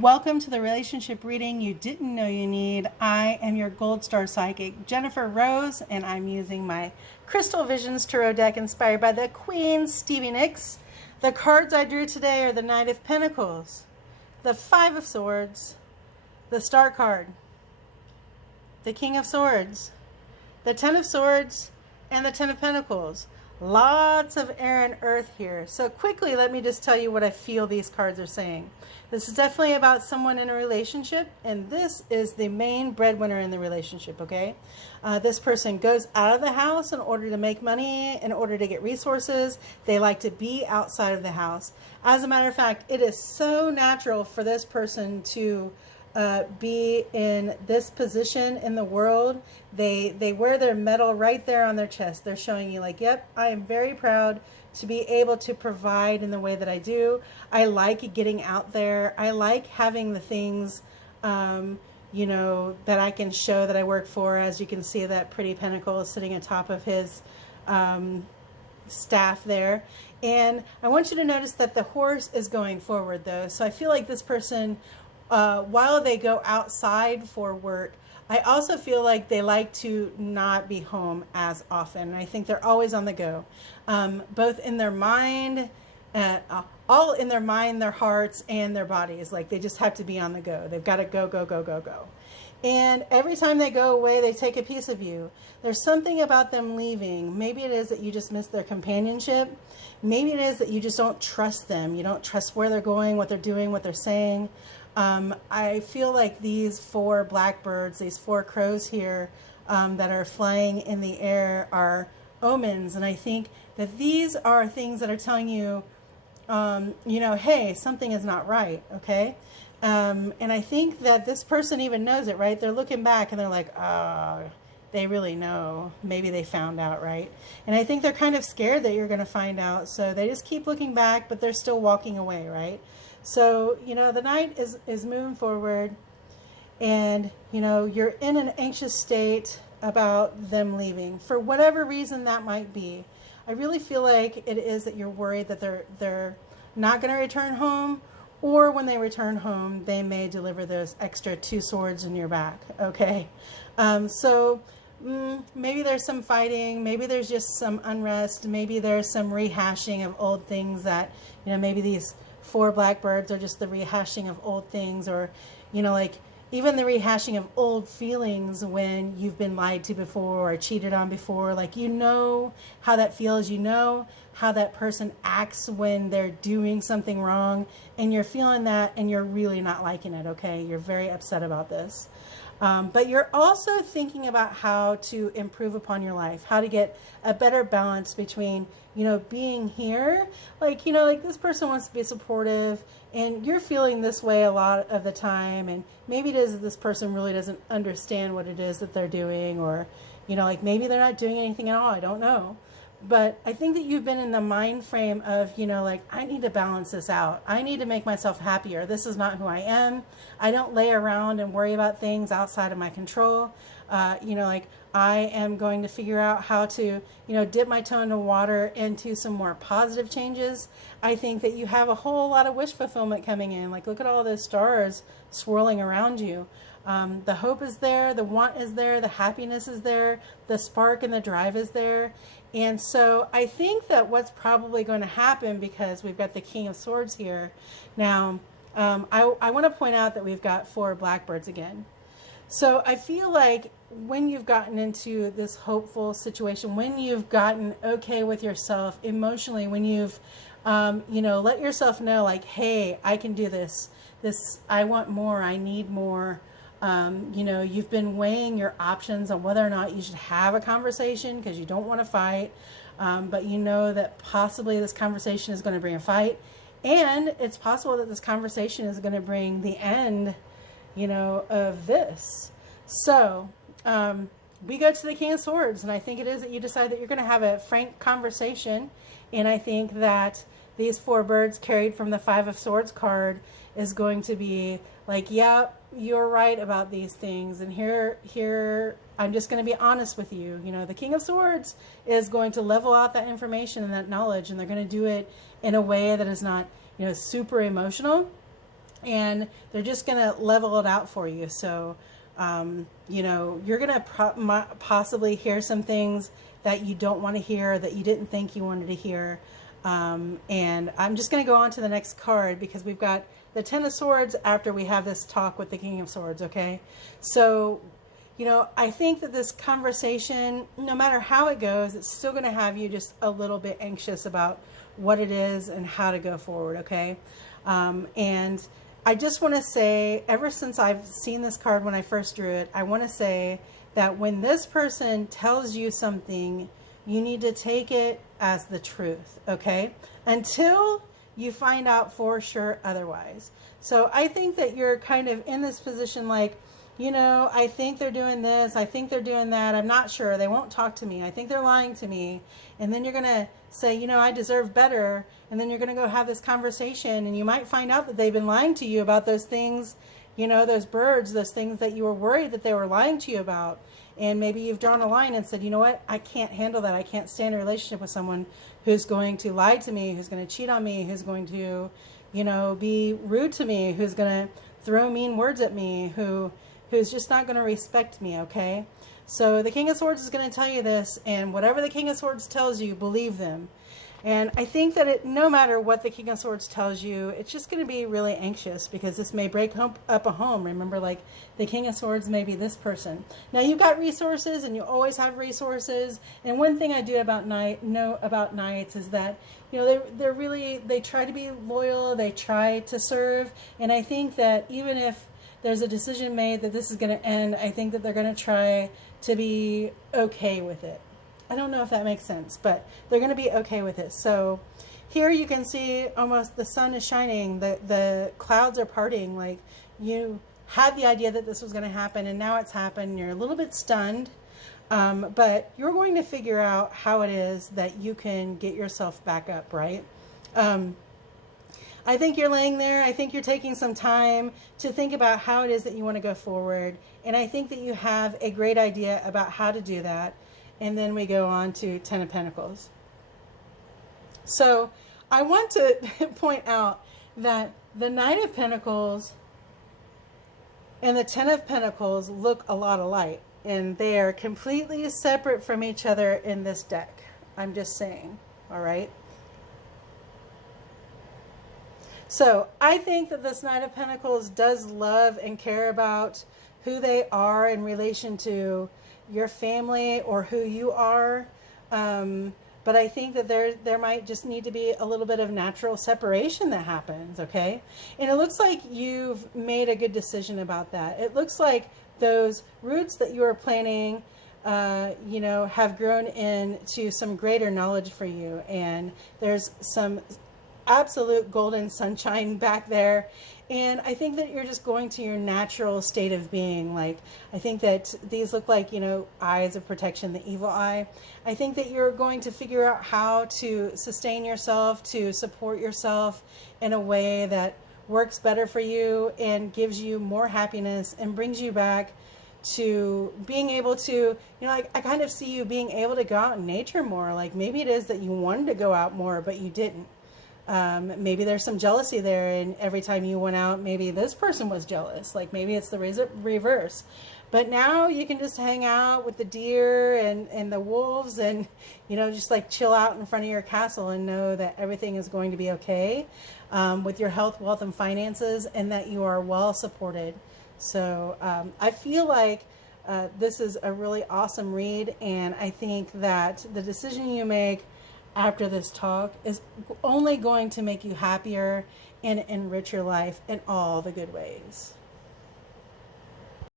Welcome to the relationship reading you didn't know you need. I am your Gold Star Psychic, Jennifer Rose, and I'm using my Crystal Visions Tarot deck inspired by the Queen, Stevie Nicks. The cards I drew today are the Knight of Pentacles, the Five of Swords, the Star card, the King of Swords, the Ten of Swords, and the Ten of Pentacles. Lots of air and earth here. So quickly, let me just tell you what I feel these cards are saying. This is definitely about someone in a relationship, and this is the main breadwinner in the relationship, okay? This person goes out of the house in order to make money, in order to get resources. They like to be outside of the house. As a matter of fact, it is so natural for this person to be in this position in the world. They wear their medal right there on their chest. They're showing you like, yep, I am very proud to be able to provide in the way that I do. I like getting out there. I like having the things, you know, that I can show that I work for. As you can see, that pretty pentacle is sitting atop of his staff there. And I want you to notice that the horse is going forward though. So I feel like this person, while they go outside for work, I also feel like they like to not be home as often. I think they're always on the go, both in their mind, all in their mind, their hearts, and their bodies. Like they just have to be on the go. They've got to go, go, go, go, go. And every time they go away, they take a piece of you. There's something about them leaving. Maybe it is that you just miss their companionship. Maybe it is that you just don't trust them. You don't trust where they're going, what they're doing, what they're saying. I feel like these four blackbirds, these four crows here that are flying in the air are omens. And I think that these are things that are telling you, you know, hey, something is not right, okay? And I think that this person even knows it, right? They're looking back and they're like, they really know. Maybe they found out, right? And I think they're kind of scared that you're going to find out. So they just keep looking back, but they're still walking away, right? So, you know, the Knight is moving forward and, you know, you're in an anxious state about them leaving for whatever reason that might be. I really feel like it is that you're worried that they're not going to return home, or when they return home, they may deliver those extra two swords in your back. Okay. Maybe there's some fighting, maybe there's just some unrest, maybe there's some rehashing of old things that, you know, maybe these four blackbirds are just the rehashing of old things, or, you know, like even the rehashing of old feelings when you've been lied to before or cheated on before. Like, you know how that feels, you know how that person acts when they're doing something wrong, and you're feeling that and you're really not liking it, okay? You're very upset about this. But you're also thinking about how to improve upon your life, how to get a better balance between, you know, being here, like, you know, like this person wants to be supportive and you're feeling this way a lot of the time. And maybe it is that this person really doesn't understand what it is that they're doing, or, you know, like maybe they're not doing anything at all. I don't know. But I think that you've been in the mind frame of, you know, like, I need to balance this out. I need to make myself happier. This is not who I am. I don't lay around and worry about things outside of my control. You know, like, I am going to figure out how to, you know, dip my toe in the water into some more positive changes. I think that you have a whole lot of wish fulfillment coming in. Like, look at all those stars swirling around you. The hope is there, the want is there, the happiness is there, the spark and the drive is there. And so I think that what's probably going to happen, because we've got the King of Swords here. Now, I want to point out that we've got four blackbirds again. So I feel like when you've gotten into this hopeful situation, when you've gotten okay with yourself emotionally, when you've, you know, let yourself know like, hey, I can do this. I want more. I need more. You know, you've been weighing your options on whether or not you should have a conversation because you don't want to fight. But you know that possibly this conversation is going to bring a fight. And it's possible that this conversation is going to bring the end, you know, of this. So we go to the King of Swords, and I think it is that you decide that you're going to have a frank conversation. And I think that these four birds carried from the Five of Swords card is going to be like, yeah, you're right about these things. And here, I'm just going to be honest with you. You know, the King of Swords is going to level out that information and that knowledge, and they're going to do it in a way that is not, you know, super emotional. and they're just going to level it out for you. So, you know, you're going to possibly hear some things that you don't want to hear, that you didn't think you wanted to hear. And I'm just going to go on to the next card, because we've got the Ten of Swords after we have this talk with the King of Swords. Okay. So, you know, I think that this conversation, no matter how it goes, it's still going to have you just a little bit anxious about what it is and how to go forward. Okay. And I just want to say, ever since I've seen this card when I first drew it, I want to say that when this person tells you something, you need to take it as the truth, okay? Until you find out for sure otherwise. So I think that you're kind of in this position like, you know, I think they're doing this, I think they're doing that, I'm not sure, they won't talk to me, I think they're lying to me. And then you're going to say, you know, I deserve better. And then you're going to go have this conversation, and you might find out that they've been lying to you about those things, you know, those birds, those things that you were worried that they were lying to you about. And maybe you've drawn a line and said, you know what, I can't handle that. I can't stand a relationship with someone who's going to lie to me, who's going to cheat on me, who's going to, you know, be rude to me, who's going to throw mean words at me, who's just not going to respect me, okay? So the King of Swords is going to tell you this, and whatever the King of Swords tells you, believe them. And I think that no matter what the King of Swords tells you, it's just going to be really anxious, because this may break up a home. Remember, like, the King of Swords may be this person. Now, you've got resources, and you always have resources. And one thing I do know about knights is that, you know, they try to be loyal, they try to serve. And I think that even if there's a decision made that this is going to end, I think that they're going to try to be okay with it. I don't know if that makes sense, but they're going to be okay with it. So here you can see almost the sun is shining, the clouds are parting. Like, you had the idea that this was going to happen, and now it's happened. You're a little bit stunned, but you're going to figure out how it is that you can get yourself back up, right? I think you're laying there. I think you're taking some time to think about how it is that you want to go forward. And I think that you have a great idea about how to do that. And then we go on to Ten of Pentacles. So I want to point out that the Knight of Pentacles and the Ten of Pentacles look a lot alike, and they are completely separate from each other in this deck. I'm just saying, all right? So I think that this Knight of Pentacles does love and care about who they are in relation to your family or who you are. But I think that there might just need to be a little bit of natural separation that happens, okay? And it looks like you've made a good decision about that. It looks like those roots that you were planting, you know, have grown into some greater knowledge for you. And there's some absolute golden sunshine back there. And I think that you're just going to your natural state of being. Like, I think that these look like, you know, eyes of protection, the evil eye. I think that you're going to figure out how to sustain yourself, to support yourself in a way that works better for you and gives you more happiness and brings you back to being able to, you know, like, I kind of see you being able to go out in nature more. Like, maybe it is that you wanted to go out more, but you didn't. Maybe there's some jealousy there, and every time you went out, maybe this person was jealous. Like, maybe it's the reverse. But now you can just hang out with the deer and the wolves, and, you know, just like chill out in front of your castle and know that everything is going to be okay with your health, wealth, and finances, and that you are well supported. So I feel like this is a really awesome read, and I think that the decision you make after this talk is only going to make you happier and enrich your life in all the good ways.